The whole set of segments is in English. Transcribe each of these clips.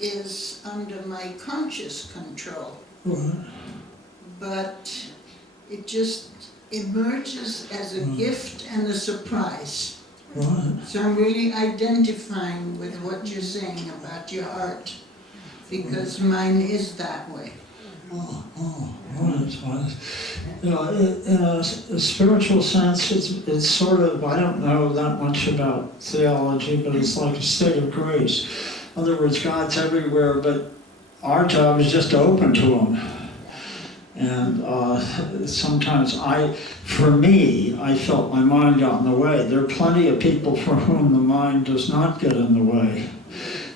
is under my conscious control, Right. but it just emerges as a gift and a surprise. Right. So I'm really identifying with what you're saying about your art, because mine is that way. Right. You know, in a spiritual sense, it's sort of, I don't know that much about theology, but it's like a state of grace. In other words, God's everywhere, but our job is just to open to Him. And sometimes for me, I felt my mind got in the way. There are plenty of people for whom the mind does not get in the way.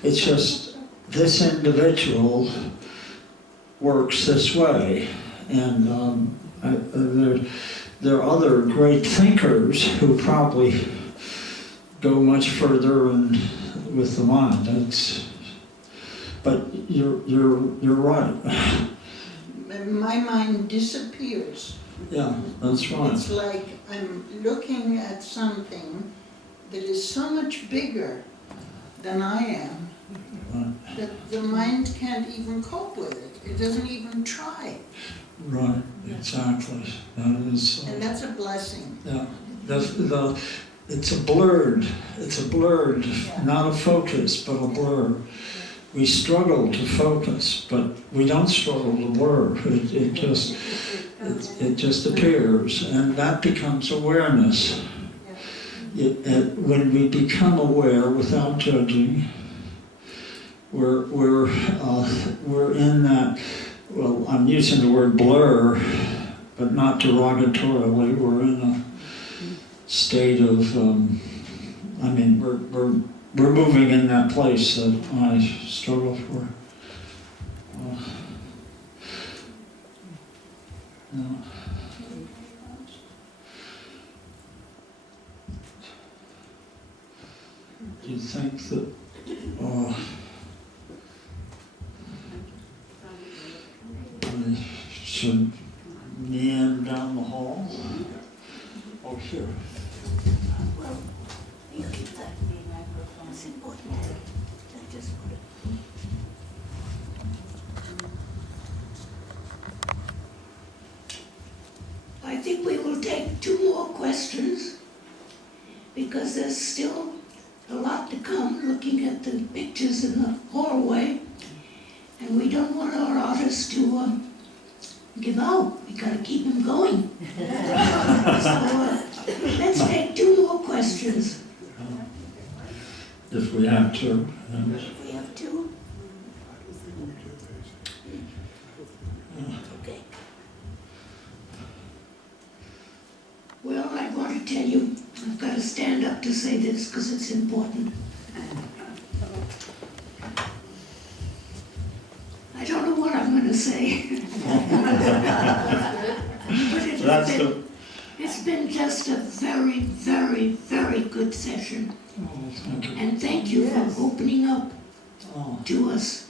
It's just this individual works this way. And there are other great thinkers who probably go much further with the mind. But you're right. My mind disappears. Yeah, that's right. It's like I'm looking at something that is so much bigger than I am, Right. that the mind can't even cope with it. It doesn't even try. Right, exactly. That is. And that's a blessing. Yeah, it's a blurred, Yeah. not a focus, but a blur. We struggle to focus, but we don't struggle to blur. It just appears, and that becomes awareness. When we become aware without judging, we're in that. Well, I'm using the word blur, but not derogatorily. We're in a state of. We're moving in that place that I struggle for. No. Do you think that I should meander down the hall? Oh, here. Well, you keep that. It's important. I just put it. I think we will take 2 more questions because there's still a lot to come looking at the pictures in the hallway, and we don't want our artists to give out. We got to keep them going. So let's take 2 more questions. If we have to. If we have to. Okay. Well, I want to tell you, I've got to stand up to say this because it's important. I don't know what I'm going to say. But it's been just a very, very, very good session. Oh, thank you. And thank you for opening up Oh, to us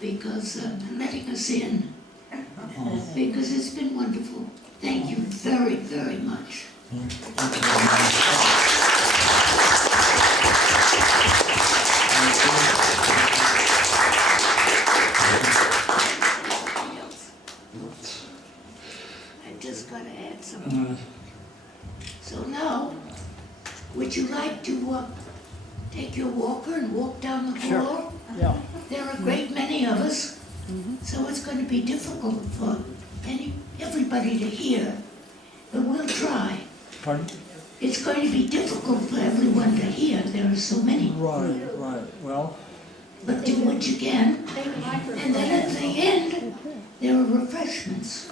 because and letting us in, oh. because it's been wonderful. Thank you very, very much. Thank you very much. I just got to add something. So now, would you like to take your walker and walk down the floor? Yeah. There are a great many of us, so it's going to be difficult for everybody to hear, but we'll try. Pardon? It's going to be difficult for everyone to hear. There are so many. Right. Well. But do what you can. And then at the end, there are refreshments.